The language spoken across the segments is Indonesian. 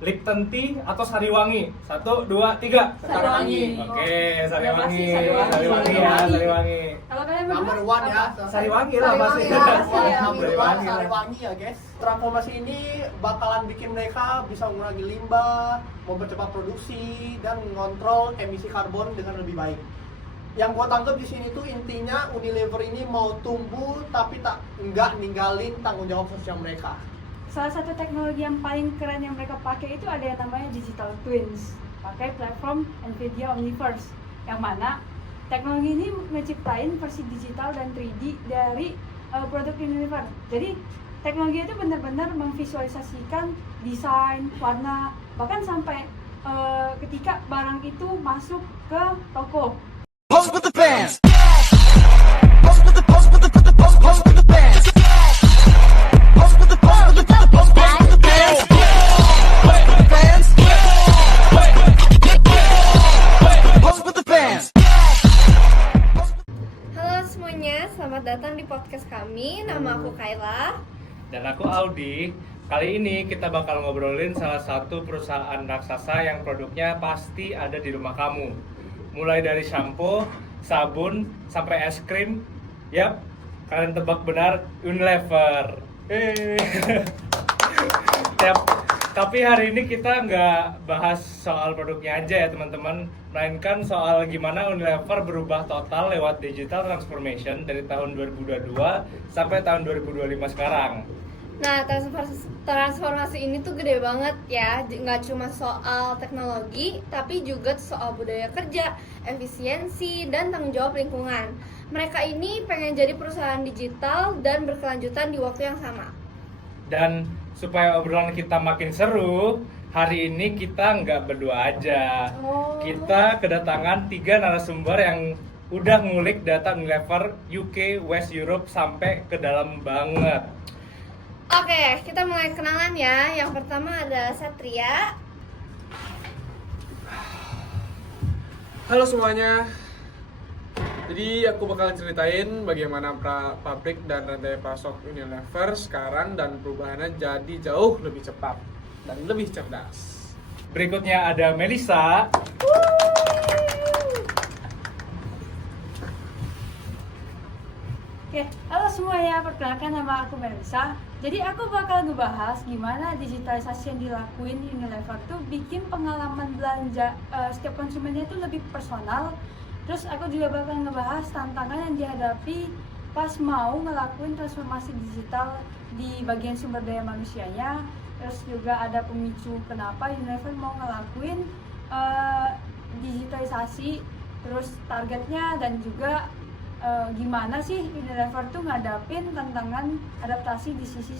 Lipton Tea atau Sariwangi? 1, 2, 3. Sariwangi. Oke, Sariwangi. Sariwangi. Sariwangi ya, Sariwangi. Kalau kalian Number berdua? one ya. Sariwangi lah pasti. Sariwangi. Sariwangi ya guys. Transformasi ini bakalan bikin mereka bisa mengurangi limbah, mempercepat produksi dan mengontrol emisi karbon dengan lebih baik. Yang gua tangkap di sini tuh intinya Unilever ini mau tumbuh tapi nggak ninggalin tanggung jawab sosial mereka. Salah satu teknologi yang paling keren yang mereka pakai itu ada yang namanya digital twins. Pakai platform Nvidia Omniverse, yang mana teknologi ini ngeciptain versi digital dan 3D dari produk Unilever. Jadi teknologi itu benar-benar memvisualisasikan desain, warna, bahkan sampai ketika barang itu masuk ke toko. Pose with the bands. Pose with the pose with the pose with the pose pose with the bands. Pose with the pose with the pose pose pose with the bands. Pose with the bands. Pose with the bands. Halo semuanya, selamat datang di podcast kami. Nama aku Kayla. Dan aku Audi. Kali ini kita bakal ngobrolin salah satu perusahaan raksasa yang produknya pasti ada di rumah kamu. Mulai dari shampoo, sabun, sampai es krim. Yap, kalian tebak benar, Unilever. Tapi hari ini kita nggak bahas soal produknya aja ya teman-teman, melainkan soal gimana Unilever berubah total lewat digital transformation dari tahun 2022 sampai tahun 2025 sekarang. Nah, transformasi ini tuh gede banget ya. Nggak cuma soal teknologi, tapi juga soal budaya kerja, efisiensi, dan tanggung jawab lingkungan. Mereka ini pengen jadi perusahaan digital dan berkelanjutan di waktu yang sama. Dan supaya obrolan kita makin seru, hari ini kita nggak berdua aja. Kita kedatangan 3 narasumber yang udah ngulik data Unilever UK, West Europe sampai ke dalam banget. Oke, kita mulai kenalan ya. Yang pertama ada Satria. Halo semuanya. Jadi aku bakal ceritain bagaimana pabrik dan rantai pasok Unilever sekarang dan perubahannya jadi jauh lebih cepat dan lebih cerdas. Berikutnya ada Melisa. Oke, halo semuanya, perkenalkan nama aku Melisa. Jadi aku bakal ngebahas gimana digitalisasi yang dilakuin Unilever tuh bikin pengalaman belanja setiap konsumennya itu lebih personal. Terus aku juga bakal ngebahas tantangan yang dihadapi pas mau ngelakuin transformasi digital di bagian sumber daya manusianya. Terus juga ada pemicu kenapa Unilever mau ngelakuin digitalisasi, terus targetnya dan juga gimana sih Unilever tuh ngadapin tantangan adaptasi di sisi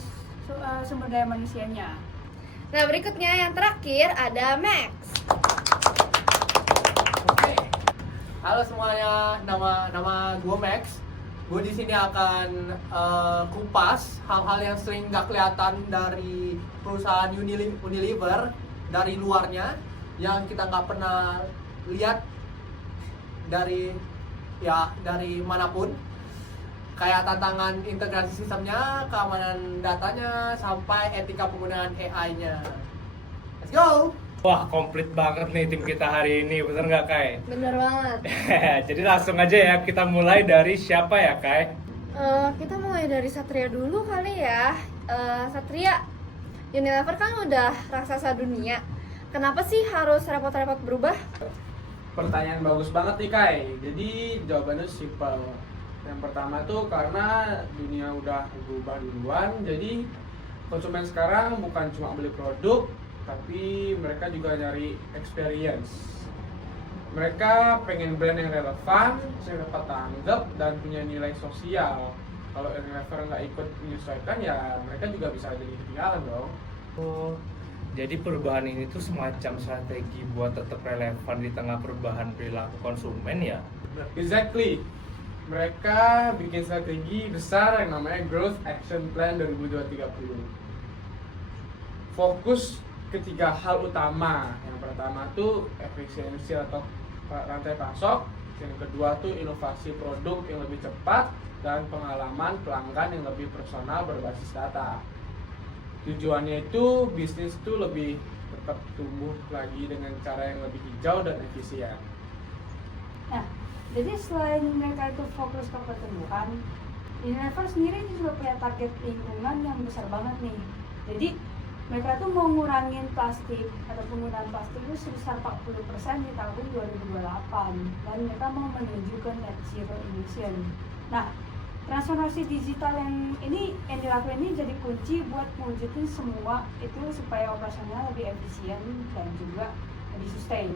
sumber daya manusianya. Nah, berikutnya yang terakhir ada Max. Oke. Halo semuanya, nama gue Max. Gue di sini akan kupas hal-hal yang sering nggak kelihatan dari perusahaan Unilever dari luarnya, yang kita nggak pernah lihat dari manapun, kayak tantangan integrasi sistemnya, keamanan datanya, sampai etika penggunaan AI-nya. Let's go! Wah, komplit banget nih tim kita hari ini, bener nggak Kai? Bener banget. Jadi langsung aja ya, kita mulai dari siapa ya Kai? Kita mulai dari Satria dulu kali ya. Satria, Unilever kan udah raksasa dunia. Kenapa sih harus repot-repot berubah? Pertanyaan bagus banget nih Kai. Jadi jawabannya simpel. Yang pertama tuh karena dunia udah berubah duluan, jadi konsumen sekarang bukan cuma beli produk, tapi mereka juga nyari experience. Mereka pengen brand yang relevan, yang dapat tanggap, dan punya nilai sosial. Kalau Unilever nggak ikut menyesuaikan, ya mereka juga bisa jadi ketinggalan dong. Oh, jadi perubahan ini tuh semacam strategi buat tetap relevan di tengah perubahan perilaku konsumen ya? Exactly. Mereka bikin strategi besar yang namanya Growth Action Plan 2030. Fokus ke 3 hal utama. Yang pertama tuh efisiensi atau rantai pasok. Yang kedua tuh inovasi produk yang lebih cepat, dan pengalaman pelanggan yang lebih personal berbasis data. Tujuannya itu bisnis tuh lebih tetap tumbuh lagi dengan cara yang lebih hijau dan efisien. Nah, jadi selain mereka itu fokus ke pertumbuhan, Unilever sendiri juga punya target lingkungan yang besar banget nih. Jadi mereka tuh mau ngurangin plastik atau penggunaan plastik itu sebesar 40% di tahun 2028 dan mereka mau menuju ke net zero emission. Nah, transformasi digital yang dilakukan ini jadi kunci buat mewujudin semua itu supaya operasionalnya lebih efisien dan juga lebih sustain.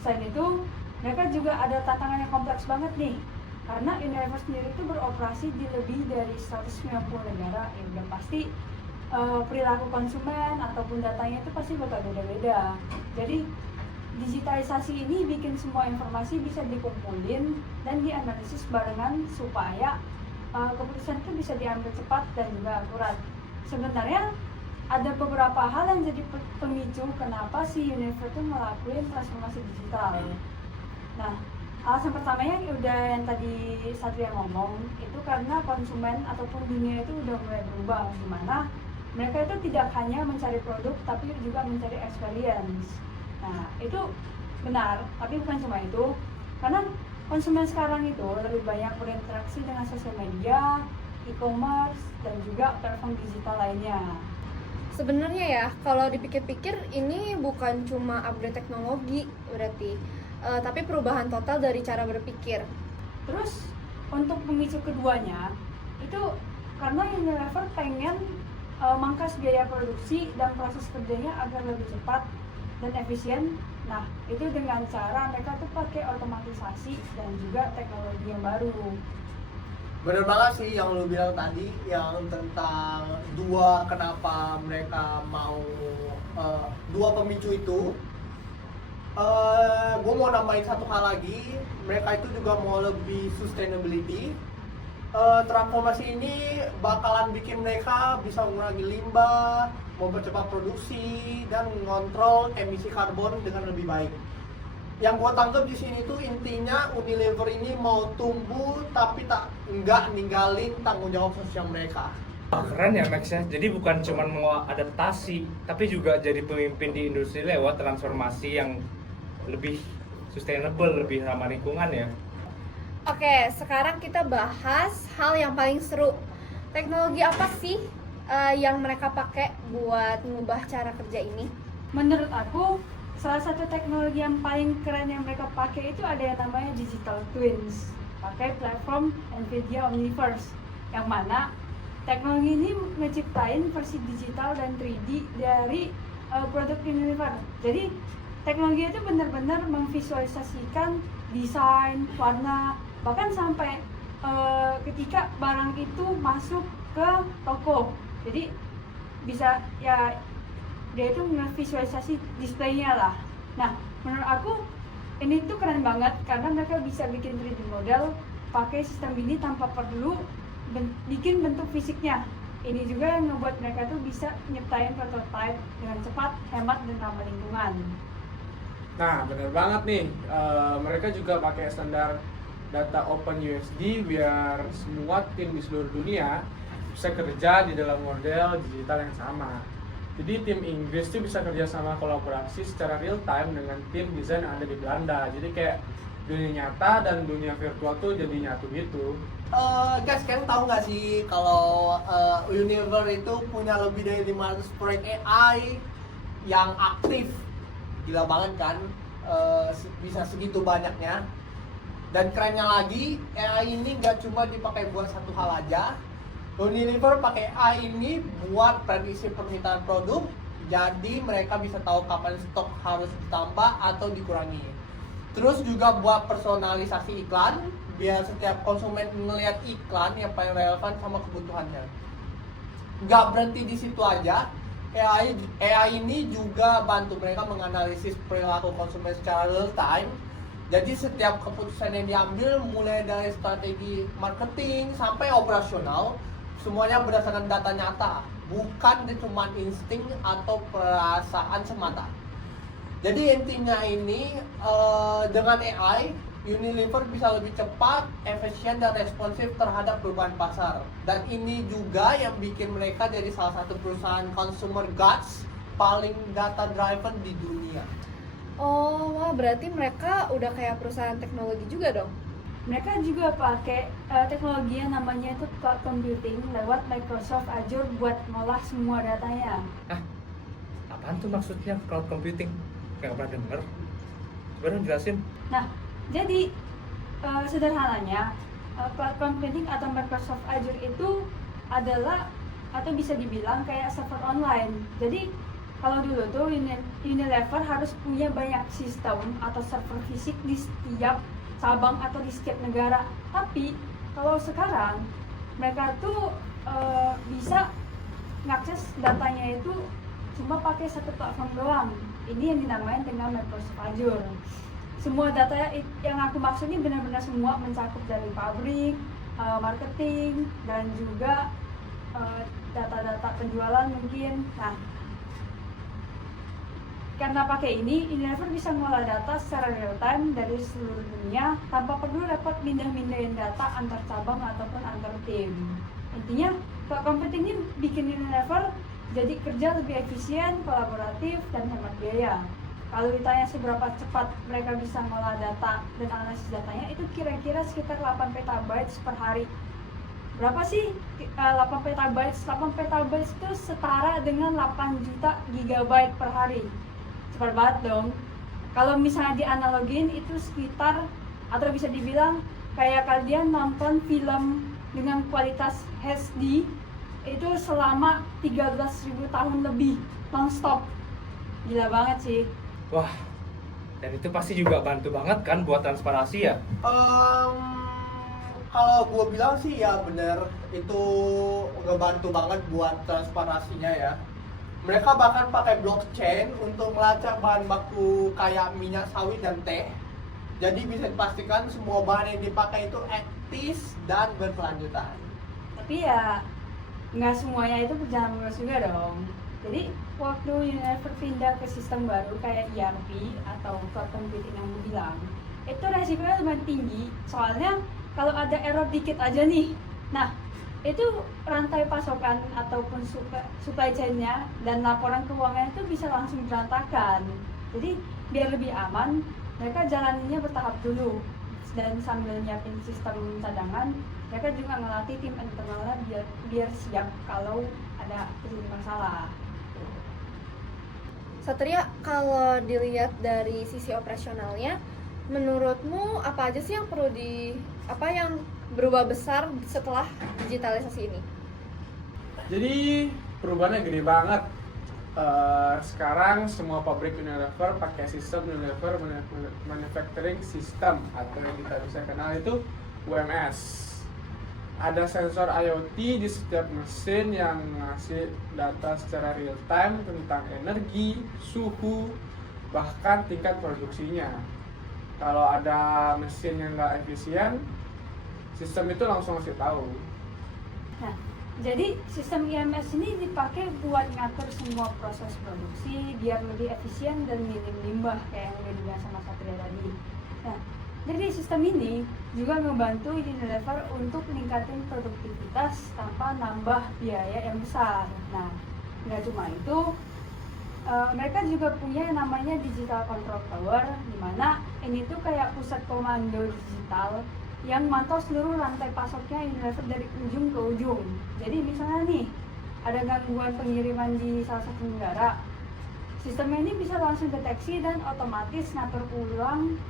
Selain itu, mereka juga ada tantangan yang kompleks banget nih, karena Unilever sendiri itu beroperasi di lebih dari 190 negara. Ya udah pasti perilaku konsumen ataupun datanya itu pasti bakal beda-beda. Jadi digitalisasi ini bikin semua informasi bisa dikumpulin dan dianalisis barengan supaya keputusan itu bisa diambil cepat dan juga akurat. Sebenarnya ada beberapa hal yang jadi pemicu kenapa si Unilever itu ngelakuin transformasi digital. Nah, alasan pertamanya yang tadi Satria ngomong itu karena konsumen ataupun dunia itu udah mulai berubah, gimana mereka itu tidak hanya mencari produk tapi juga mencari experience. Nah, itu benar, tapi bukan cuma itu, karena konsumen sekarang itu lebih banyak berinteraksi dengan sosial media, e-commerce, dan juga platform digital lainnya. Sebenarnya ya, kalau dipikir-pikir ini bukan cuma upgrade teknologi berarti, tapi perubahan total dari cara berpikir. Terus untuk pemicu keduanya itu karena Unilever pengen mangkas biaya produksi dan proses kerjanya agar lebih cepat dan efisien. Nah, itu dengan cara mereka tuh pakai otomatisasi dan juga teknologi yang baru. Bener banget sih yang lu bilang tadi, yang tentang kenapa mereka mau dua pemicu itu. Gue mau nambahin satu hal lagi, mereka itu juga mau lebih sustainability. Transformasi ini bakalan bikin mereka bisa mengurangi limbah, mempercepat produksi, dan mengontrol emisi karbon dengan lebih baik. Yang gue tangkap di sini tuh intinya Unilever ini mau tumbuh tapi nggak ninggalin tanggung jawab sosial mereka. Keren ya Max ya, jadi bukan cuma mau adaptasi, tapi juga jadi pemimpin di industri lewat transformasi yang lebih sustainable, lebih ramah lingkungan ya. Oke, sekarang kita bahas hal yang paling seru. Teknologi apa sih yang mereka pakai buat ngubah cara kerja ini? Menurut aku, salah satu teknologi yang paling keren yang mereka pakai itu ada yang namanya digital twins. Pakai platform NVIDIA Omniverse, yang mana teknologi ini ngeciptain versi digital dan 3D dari produk Unilever. Jadi teknologi itu benar-benar memvisualisasikan desain, warna, bahkan sampai ketika barang itu masuk ke toko. Jadi bisa ya dia itu visualisasi displaynya lah. Nah, menurut aku ini tuh keren banget karena mereka bisa bikin 3D model pakai sistem ini tanpa perlu bikin bentuk fisiknya. Ini juga yang membuat mereka tuh bisa nyiptain prototype dengan cepat, hemat, dan ramah lingkungan. Nah, bener banget nih. Mereka juga pakai standar data OpenUSD biar semua tim di seluruh dunia bisa kerja di dalam model digital yang sama. Jadi tim Inggris tuh bisa kerja sama kolaborasi secara real time dengan tim desain yang ada di Belanda. Jadi kayak dunia nyata dan dunia virtual tuh jadi nyatu gitu. Guys, kalian tahu nggak sih kalau Unilever itu punya lebih dari 500 proyek AI yang aktif. Gila banget kan, bisa segitu banyaknya. Dan kerennya lagi, AI ini nggak cuma dipakai buat satu hal aja. Unilever pakai AI ini buat prediksi permintaan produk, jadi mereka bisa tahu kapan stok harus ditambah atau dikurangi. Terus juga buat personalisasi iklan, biar setiap konsumen melihat iklan yang paling relevan sama kebutuhannya. Nggak berhenti di situ aja, AI ini juga bantu mereka menganalisis perilaku konsumen secara real time. Jadi setiap keputusan yang diambil, mulai dari strategi marketing sampai operasional, semuanya berdasarkan data nyata, bukan cuma insting atau perasaan semata. Jadi intinya ini dengan AI, Unilever bisa lebih cepat, efisien, dan responsif terhadap perubahan pasar. Dan ini juga yang bikin mereka jadi salah satu perusahaan consumer goods paling data driven di dunia. Oh, wah berarti mereka udah kayak perusahaan teknologi juga dong? Mereka juga pakai teknologi yang namanya itu cloud computing lewat Microsoft Azure buat ngolah semua datanya. Apaan tuh maksudnya cloud computing? Gak pernah denger. Coba dong jelasin. Nah, jadi sederhananya cloud computing atau Microsoft Azure itu adalah atau bisa dibilang kayak server online. Jadi kalau dulu tuh Unilever harus punya banyak sistem atau server fisik di setiap cabang atau di setiap negara. Tapi kalau sekarang mereka tuh bisa ngakses datanya itu cuma pakai satu platform doang. Ini yang dinamain dengan Microsoft Azure. Semua data yang aku maksud ini benar-benar semua mencakup dari pabrik, marketing, dan juga data-data penjualan mungkin. Nah, karena pakai ini, Unilever bisa mengolah data secara real time dari seluruh dunia tanpa perlu repot pindah-pindahin data antar cabang ataupun antar tim. Intinya, cloud computing ini bikin Unilever jadi kerja lebih efisien, kolaboratif, dan hemat biaya. Kalau ditanya seberapa cepat mereka bisa mengolah data dan analisis datanya, itu kira-kira sekitar 8 petabytes per hari. Berapa sih 8 petabytes? 8 petabytes itu setara dengan 8 juta gigabyte per hari. Cepat banget dong. Kalau misalnya dianalogin itu sekitar atau bisa dibilang kayak kalian nonton film dengan kualitas HD itu selama 13.000 tahun lebih non-stop. Gila banget sih. Wah, dan itu pasti juga bantu banget kan buat transparansi ya? Kalau gue bilang sih ya bener, itu ngebantu banget buat transparansinya ya. Mereka bahkan pakai blockchain untuk melacak bahan baku kayak minyak sawit dan teh. Jadi bisa dipastikan semua bahan yang dipakai itu etis dan berkelanjutan. Tapi ya nggak semuanya itu berjalan mulus juga dong. Jadi waktu Unilever pindah ke sistem baru kayak ERP atau cloud computing yang gue bilang, itu resikonya lumayan tinggi. Soalnya kalau ada error dikit aja nih, nah itu rantai pasokan ataupun supply chain-nya dan laporan keuangan itu bisa langsung berantakan. Jadi biar lebih aman, mereka jalaninnya bertahap dulu dan sambil nyiapin sistem cadangan, mereka juga ngelatih tim internalnya biar siap kalau ada terjadi masalah. Satria, kalau dilihat dari sisi operasionalnya, menurutmu apa aja sih yang perlu yang berubah besar setelah digitalisasi ini? Jadi perubahannya gede banget. Sekarang semua pabrik Unilever pakai sistem Unilever Manufacturing System atau yang kita bisa kenal itu UMS. Ada sensor IoT di setiap mesin yang ngasih data secara real time tentang energi, suhu, bahkan tingkat produksinya. Kalau ada mesin yang nggak efisien, sistem itu langsung ngasih tahu. Nah, jadi sistem IMS ini dipakai buat ngatur semua proses produksi biar lebih efisien dan minim limbah kayak yang udah dibilang sama Satria tadi. Nah, jadi sistem ini juga membantu Unilever untuk meningkatin produktivitas tanpa nambah biaya yang besar. Nah, nggak cuma itu, mereka juga punya yang namanya Digital Control Tower, di mana ini tuh kayak pusat komando digital yang mantau seluruh rantai pasoknya Unilever dari ujung ke ujung. Jadi misalnya nih, ada gangguan pengiriman di salah satu negara, sistemnya ini bisa langsung deteksi dan otomatis ngatur ulang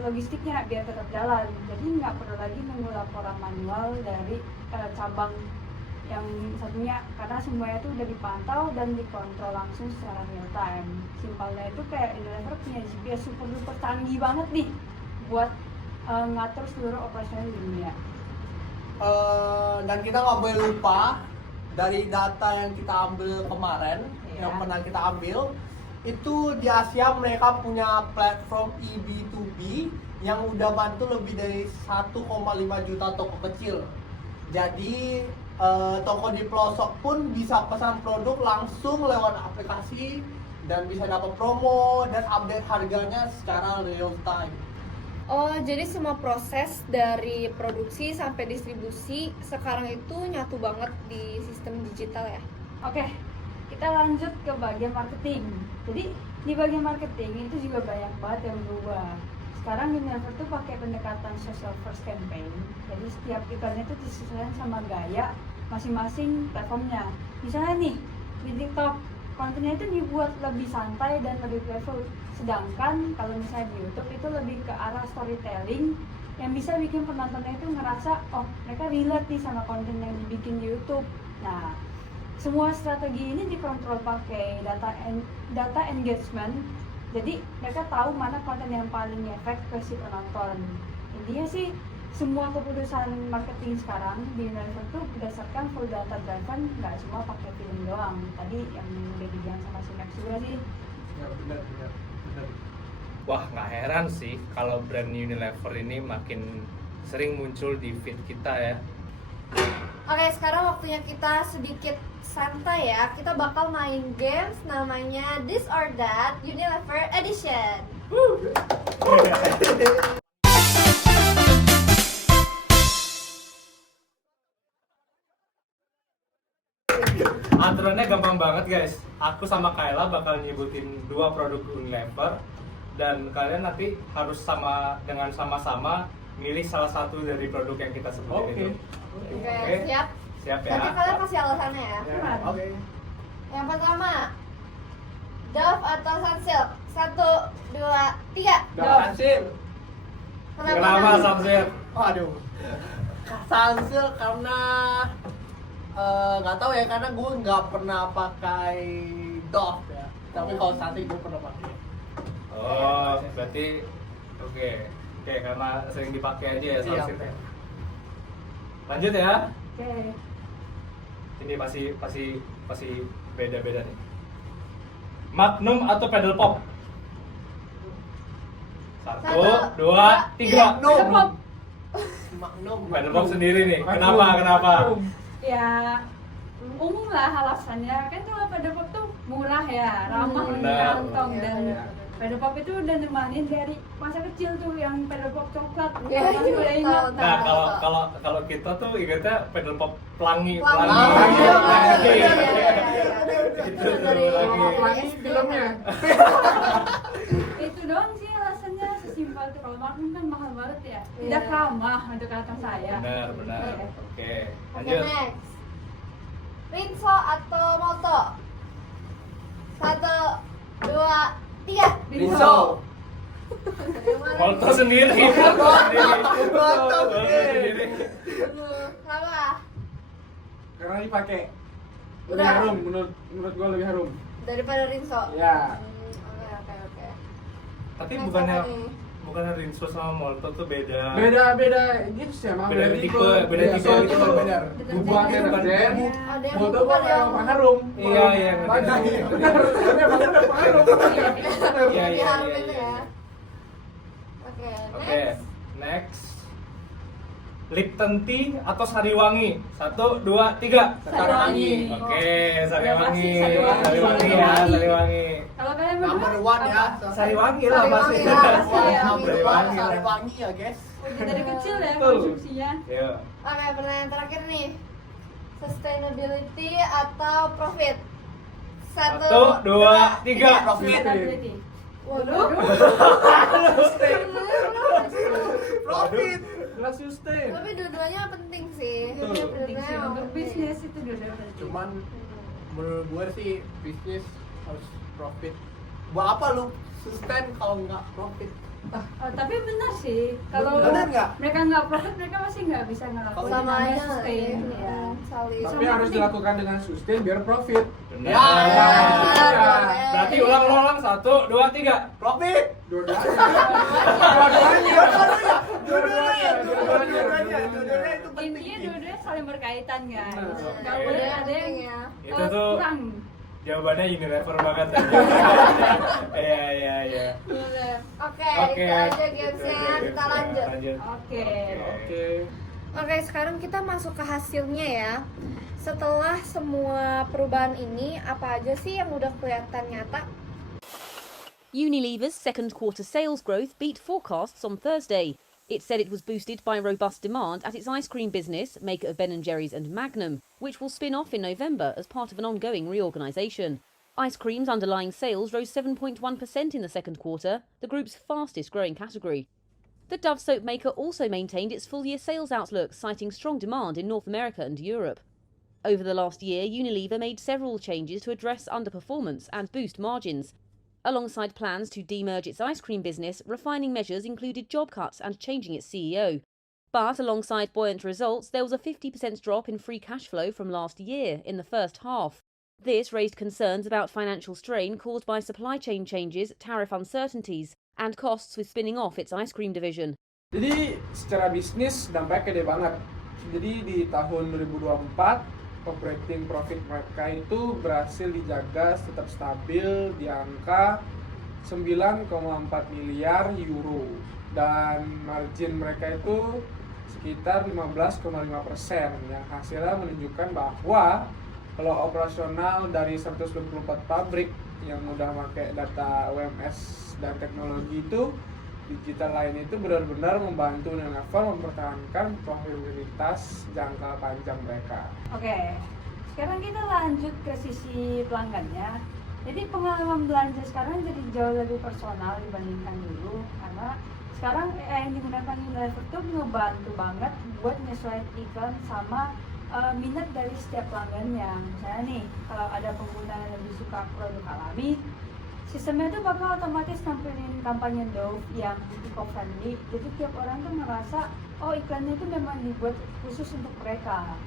logistiknya biar tetap jalan. Jadi nggak perlu lagi nunggu laporan manual dari cabang yang satunya, karena semuanya itu udah dipantau dan dikontrol langsung secara real time. Simpelnya itu kayak Unilever punya GPS super duper canggih banget nih buat ngatur seluruh operasional di dunia. Dan kita nggak boleh lupa dari data yang kita ambil kemarin, yang pernah kita ambil, itu di Asia mereka punya platform eB2B yang udah bantu lebih dari 1,5 juta toko kecil. Jadi toko di pelosok pun bisa pesan produk langsung lewat aplikasi dan bisa dapat promo dan update harganya secara real time. Oh, jadi semua proses dari produksi sampai distribusi sekarang itu nyatu banget di sistem digital ya? Oke, kita lanjut ke bagian marketing. Jadi di bagian marketing itu juga banyak banget yang berubah. Sekarang Unilever tuh pakai pendekatan social first campaign. Jadi setiap iklannya tuh disesuaikan sama gaya masing-masing platformnya. Misalnya nih di TikTok kontennya itu dibuat lebih santai dan lebih playful. Sedangkan kalau misalnya di YouTube itu lebih ke arah storytelling yang bisa bikin penontonnya itu ngerasa oh mereka relate nih sama konten yang dibikin di YouTube. Nah, semua strategi ini dikontrol pakai data engagement. Jadi mereka tahu mana konten yang paling efek ke si penonton. Intinya sih semua keputusan marketing sekarang di Unilever tuh berdasarkan full data driven, nggak cuma pakai film doang. Tadi yang udah dibilang sama si Max juga sih. Ya benar. Wah, nggak heran sih kalau brand Unilever ini makin sering muncul di feed kita ya. Oke, sekarang waktunya kita sedikit santai ya. Kita bakal main games namanya This or That Unilever Edition. Aturannya gampang banget guys. Aku sama Kayla bakal nyebutin 2 produk Unilever dan kalian nanti harus sama-sama milih salah satu dari produk yang kita sebutin Oke. itu. Oke, siap? Siap ya. Nanti kalian kasih alasannya ya. Oke. Yang pertama, Dove atau Sunsilk? 1, 2, 3. Sunsilk. Kenapa Samsir? Waduh. Sunsilk karena nggak tahu ya, karena gue nggak pernah pakai Dove ya. Tapi kalau Sunsilk gue pernah pakai. Oh, berarti oke, karena sering dipakai aja ya Siap. Samsir ya. Lanjut ya. Oke. Ini pasti beda-beda nih. Magnum atau Pedal Pop? 1, 2, 3. Magnum. Magnum. Pedal Pop sendiri nih. Kenapa? Ya umum lah alasannya, kan kalau pada pop tuh murah ya, ramah di Benar. kantong, Iya, dan iya. pada pop itu udah nemanin dari masa kecil tuh yang pada pop coklat. Iya, Masih pada ingat. tahu. Nah, kalau kita tuh ingetnya Pedal Pop pelangi. Pelangi. Itu Dari pelangi. filmnya. Itu doang sih alasannya, sesimpel itu. Kalau Magnum kan mahal banget ya, Iya. tidak ramah untuk kantong saya. Benar. Oke. Oke, Oke, lanjut. next. Rinso atau Molto? 1, 2, 3. Rinso. Molto sendiri. Molto sendiri. Kenapa? Karena dipakai. Lebih Udah. harum, menurut gua lebih harum. Daripada Rinso? Ya. Oke. Tapi Next bukannya apa nih? Rinso sama Molto tuh beda. Beda gitu sih emang. Beda tipe, beda Iya, tipe soalnya gitu. itu Benar. Bukan deterjen. Ada yang Foto bukan gua yang yang harum. Iya, iya, Banyak. ngerti. Benar. Emang udah harum. Iya, lebih iya, harum iya, itu iya. ya. Oke, Oke, next. next. Lipton Tea atau Sariwangi? 1, 2, 3. Sariwangi. Oke, Sariwangi. Sariwangi. Sariwangi ya, Sariwangi. Kalau kalian berdua, Number 1 ya. Sariwangi lah pasti. Sariwangi lah, pasti ya. Number 1 Sariwangi lah. Sariwangi ya, guys. udah dari kecil ya Betul. konsumsinya. Yuk. Oke, pertanyaan terakhir nih. Sustainability atau profit? 1, 1, 2, 3. Profit. Sustainability. Waduh. Profit. Jelas sustain. Tapi dua-duanya penting sih. Betul. Penting sih Dua-duanya untuk penting. bisnis itu udah penting. Cuman menurut gue sih bisnis harus profit. Buat apa lu sustain kalau nggak profit? Oh, tapi benar sih, kalau Benar nggak? mereka nggak profit, mereka pasti nggak bisa ngelakuin Sama namanya aja sustain. ya. Ya. Saling. Tapi Sama harus penting. dilakukan dengan sustain biar profit. Benar. Ya. Berarti ulang. 1, 2, 3. Profit. Dua-duanya. Dua-duanya itu penting. Intinya dua-duanya saling berkaitan guys. Benar. Nggak Oke. boleh ada yang ya. Itu tuh kurang. jawabannya Unilever banget. Iya. Boleh. Oke, Oke. itu aja gamesnya. Kita lanjut. Oke. Oke. Oke, sekarang kita masuk ke hasilnya ya. Setelah semua perubahan ini, apa aja sih yang udah kelihatan nyata? Unilever's second quarter sales growth beat forecasts on Thursday. It said it was boosted by robust demand at its ice cream business, maker of Ben & Jerry's and Magnum, which will spin off in November as part of an ongoing reorganisation. Ice cream's underlying sales rose 7.1% in the second quarter, the group's fastest growing category. The Dove soap maker also maintained its full-year sales outlook, citing strong demand in North America and Europe. Over the last year, Unilever made several changes to address underperformance and boost margins. Alongside plans to demerge its ice cream business, refining measures included job cuts and changing its CEO. But alongside buoyant results, there was a 50% drop in free cash flow from last year in the first half. This raised concerns about financial strain caused by supply chain changes, tariff uncertainties, and costs with spinning off its ice cream division. Jadi secara bisnis dampaknya gede banget. Jadi di tahun 2024 operating profit mereka itu berhasil dijaga tetap stabil di angka 9,4 miliar euro dan margin mereka itu sekitar 15,5% yang hasilnya menunjukkan bahwa kalau operasional dari 124 pabrik yang udah pakai data WMS dan teknologi itu, digital lain itu benar-benar membantu Unilever mempertahankan profitabilitas jangka panjang mereka. Oke, sekarang kita lanjut ke sisi pelanggannya. Jadi pengalaman belanja sekarang jadi jauh lebih personal dibandingkan dulu, karena sekarang yang digunakan Unilever tuh ngebantu banget buat nyesuaiin iklan sama minat dari setiap pelanggannya. Misalnya nih, kalau ada pengguna yang lebih suka produk alami, sistemnya tuh bakal otomatis nampilin kampanye Dove yang eco-friendly. Jadi tiap orang tuh ngerasa, oh iklannya itu memang dibuat khusus untuk mereka.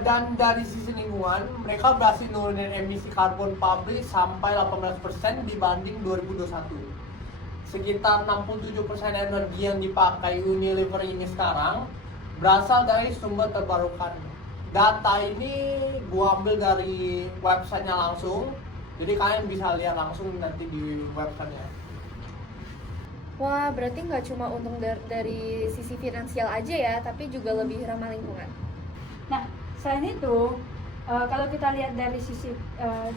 Dan dari sisi lingkungan, mereka berhasil nurunin emisi karbon pabrik sampai 18% dibanding 2021. Sekitar 67% energi yang dipakai Unilever ini sekarang berasal dari sumber terbarukan. Data ini gua ambil dari websitenya langsung, jadi kalian bisa lihat langsung nanti di websitenya. Wah, berarti nggak cuma untung dari sisi finansial aja ya, tapi juga lebih ramah lingkungan. Nah, selain itu, kalau kita lihat dari sisi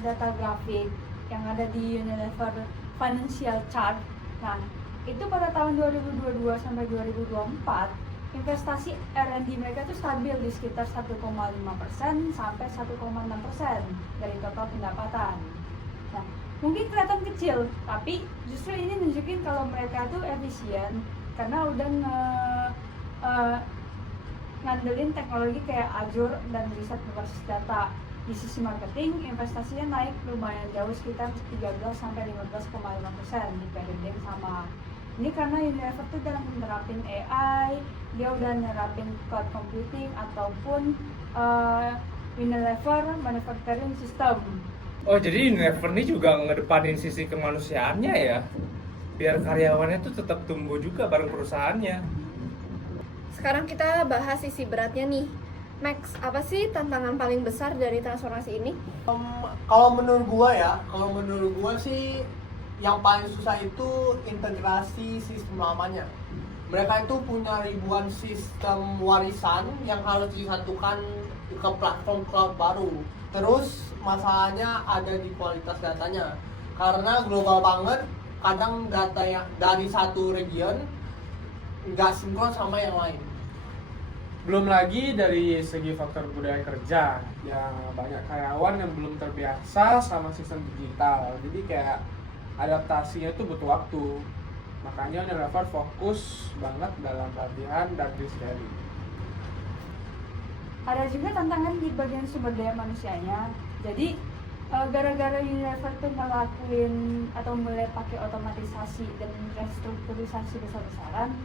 data grafik yang ada di Unilever Financial Chart, nah itu pada tahun 2022 sampai 2024 investasi R&D mereka itu stabil di sekitar 1,5% sampai 1,6% dari total pendapatan. Nah, mungkin kelihatan kecil, tapi justru ini nunjukin kalau mereka tuh efisien karena udah ngandelin teknologi kayak Azure dan riset berbasis data. Di sisi marketing, investasinya naik lumayan jauh sekitar 13 sampai 15,5% di periode yang sama. Ini karena Unilever tuh dalam menerapin AI, dia udah nerapin cloud computing ataupun Unilever manufacturing system. Oh, jadi Unilever ini juga ngedepanin sisi kemanusiaannya ya, biar karyawannya tuh tetap tumbuh juga bareng perusahaannya. Sekarang kita bahas sisi beratnya nih. Max, apa sih tantangan paling besar dari transformasi ini? Kalau menurut gua sih yang paling susah itu integrasi sistem lamanya. Mereka itu punya ribuan sistem warisan yang harus disatukan ke platform cloud baru. Terus masalahnya ada di kualitas datanya. Karena global banget, kadang data yang dari satu region nggak sinkron sama yang lain. Belum lagi dari segi faktor budaya kerja, ya banyak karyawan yang belum terbiasa sama sistem digital. Jadi kayak adaptasinya itu butuh waktu. Makanya Unilever fokus banget dalam pelatihan dan reskilling. Ada juga tantangan di bagian sumber daya manusianya. Jadi gara-gara Unilever tuh ngelakuin atau mulai pakai otomatisasi dan restrukturisasi besar-besaran,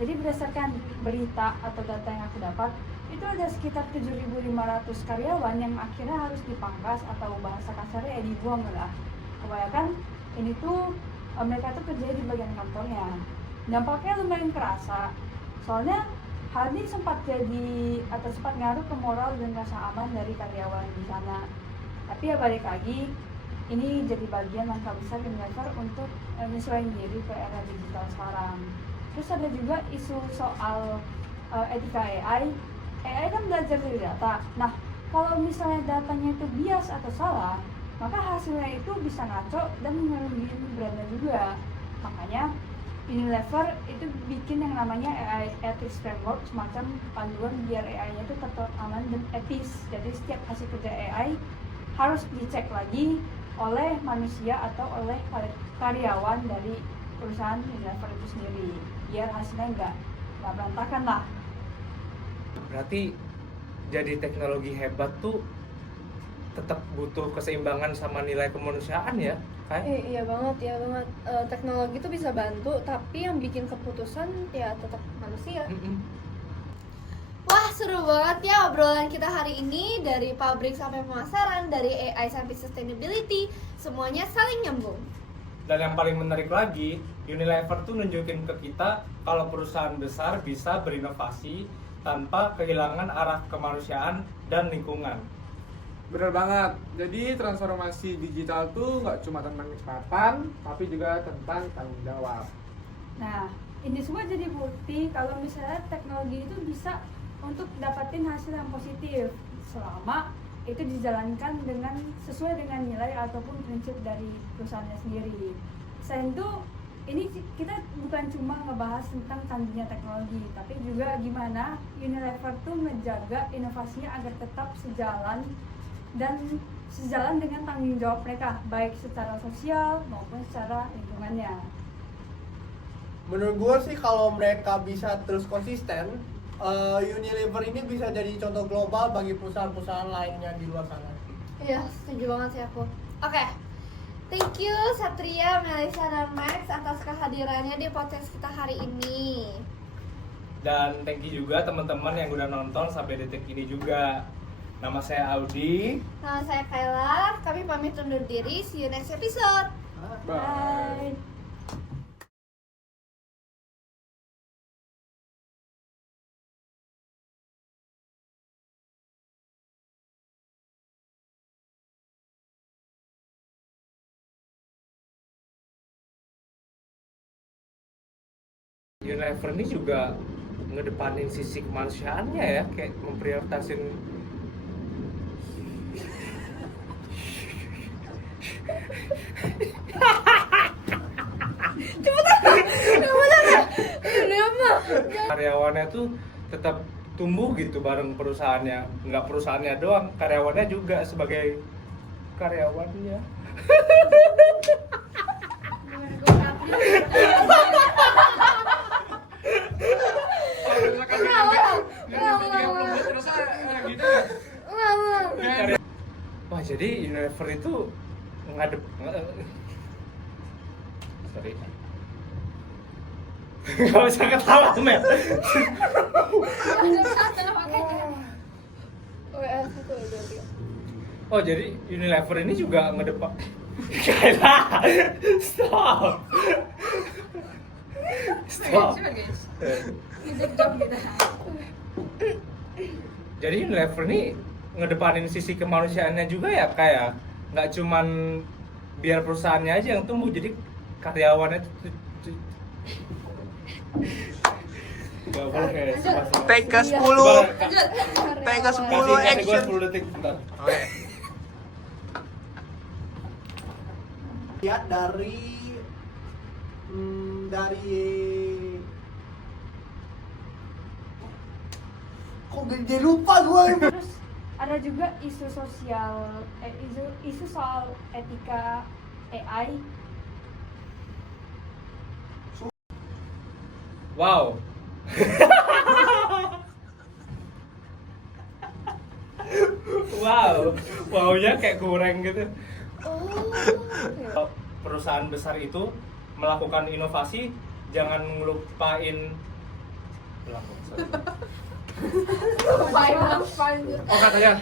jadi berdasarkan berita atau data yang aku dapat, itu ada sekitar 7.500 karyawan yang akhirnya harus dipangkas atau bahasa kasarnya ya dibuang lah. Kebanyakan ini tuh mereka tuh kerja di bagian kantornya. Dampaknya lumayan kerasa, soalnya hal ini sempat ngaruh ke moral dan rasa aman dari karyawan di sana. Tapi ya balik lagi, ini jadi bagian langkah besar Unilever untuk menyesuaikan diri ke era digital sekarang. Terus ada juga isu soal etika AI. AI kan belajar dari data. Nah, kalau misalnya datanya itu bias atau salah, maka hasilnya itu bisa ngaco dan merugikan brandnya juga. Makanya Unilever itu bikin yang namanya AI Ethics Framework, semacam panduan biar AI-nya itu tetap aman dan etis. Jadi setiap hasil kerja AI harus dicek lagi oleh manusia atau oleh karyawan dari perusahaan Unilever itu sendiri, biar hasilnya nggak berantakan lah. Berarti jadi teknologi hebat tuh tetap butuh keseimbangan sama nilai kemanusiaan ya, Kai? Iya banget, teknologi itu bisa bantu, tapi yang bikin keputusan ya tetap manusia. Wah, seru banget ya obrolan kita hari ini, dari pabrik sampai pemasaran, dari AI sampai sustainability, semuanya saling nyambung. Dan yang paling menarik lagi, Unilever tuh nunjukin ke kita kalau perusahaan besar bisa berinovasi tanpa kehilangan arah kemanusiaan dan lingkungan. Bener banget. Jadi transformasi digital tuh nggak cuma tentang kecepatan, tapi juga tentang tanggung jawab. Nah, ini semua jadi bukti kalau misalnya teknologi itu bisa untuk dapatin hasil yang positif selama itu dijalankan dengan sesuai dengan nilai ataupun prinsip dari perusahaannya sendiri. Selain itu, ini kita bukan cuma ngebahas tentang canggihnya teknologi, tapi juga gimana Unilever tuh menjaga inovasinya agar tetap sejalan dengan tanggung jawab mereka, baik secara sosial maupun secara lingkungannya. Menurut gue sih kalau mereka bisa terus konsisten, Unilever ini bisa jadi contoh global bagi perusahaan-perusahaan lainnya di luar sana. Iya, setuju banget sih aku. Oke, thank you Satria, Melisa, dan Max atas kehadirannya di podcast kita hari ini. Dan thank you juga teman-teman yang udah nonton sampai detik ini juga. Nama saya Audi. Nama saya Kayla, kami pamit undur diri, see you next episode. Bye. Unilever ini juga ngedepanin sisi kemanusiaannya ya, kayak memprioritaskan karyawannya tuh tetap tumbuh gitu bareng perusahaannya, nggak perusahaannya doang, karyawannya juga sebagai karyawannya. Wah, jadi Unilever itu sorry, nggak usah ketawa Mel. Oh, jadi Unilever ini juga ngedepak. Kayla, stop. Jadi Unilever ini ngedepanin sisi kemanusiaannya juga ya, kayak nggak cuman biar perusahaannya aja yang tumbuh, jadi karyawannya nggak boleh Take ke 10. Take ke 10 kasih gue action. 10 detik bentar. Oke. Lihat dari kok jadi lupa gue. Terus ada juga isu sosial, isu soal etika AI. Wow. Wow, wownya kayak goreng gitu. Perusahaan besar itu melakukan inovasi, jangan ngelupain oh katanya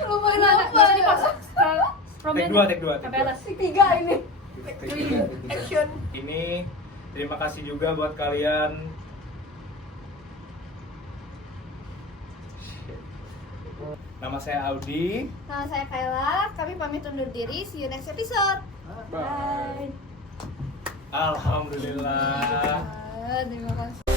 take dua. Tiga ini. Action. Ini terima kasih juga buat kalian. Nama saya Audi. Nama saya Kayla, kami pamit undur diri, see you next episode. Bye. Alhamdulillah. Terima kasih.